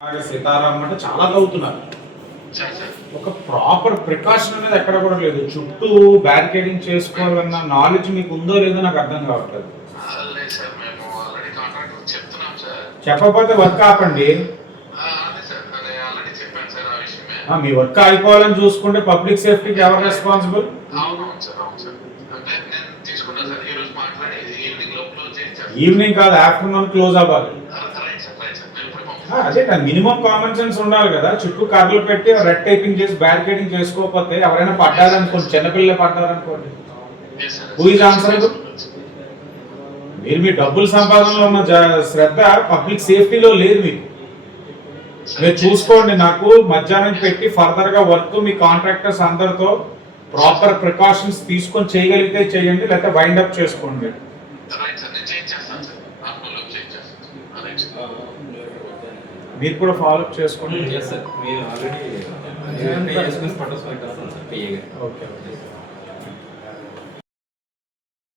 సీతారాం అంటే చాలా చదువుతున్నారు. ఒక ప్రాపర్ ప్రికాషన్ అనేది ఎక్కడ కూడా లేదు. చుట్టూ బ్యారికేడింగ్ చేసుకోవాలన్న నాలెడ్జ్ మీకు ఉందో లేదో నాకు అర్థం కావట్లేదు. చెప్పకపోతే వర్క్ ఆపండి. మీ వర్క్ అయిపోవాలని చూసుకుంటే పబ్లిక్ సేఫ్టీకి ఎవరు రెస్పాన్సిబుల్? ఈవినింగ్ కాదు, ఆఫ్టర్నూన్ క్లోజ్ అవ్వాలి. అదే మినిమం కామన్ సెన్స్ ఉండాలి కదా. చుట్టూ కర్రలు పెట్టి రెడ్ టైపింగ్ చేసి బ్యారికేడింగ్ చేసుకోకపోతే ఎవరైనా పడ్డారనుకోండి, చిన్నపిల్లలు పడ్డారనుకోండి, హూ ఈజ్ ఆన్సరబుల్? మీరు మీ డబ్బుల సంపాదనలో ఉన్న శ్రద్ధ పబ్లిక్ సేఫ్టీలో లేదు. మీకు మీరు చూసుకోండి. నాకు మధ్యాహ్నం పెట్టి ఫర్దర్ గా వర్క్ మీ కాంట్రాక్టర్స్ అందరితో ప్రాపర్ ప్రికాషన్స్ తీసుకొని చేయగలిగితే చేయండి, లేకపోతే వైండ్ అప్ చేసుకోండి. మీరు కూడా ఫాలో అప్ చేసుకోండి. ఓకే.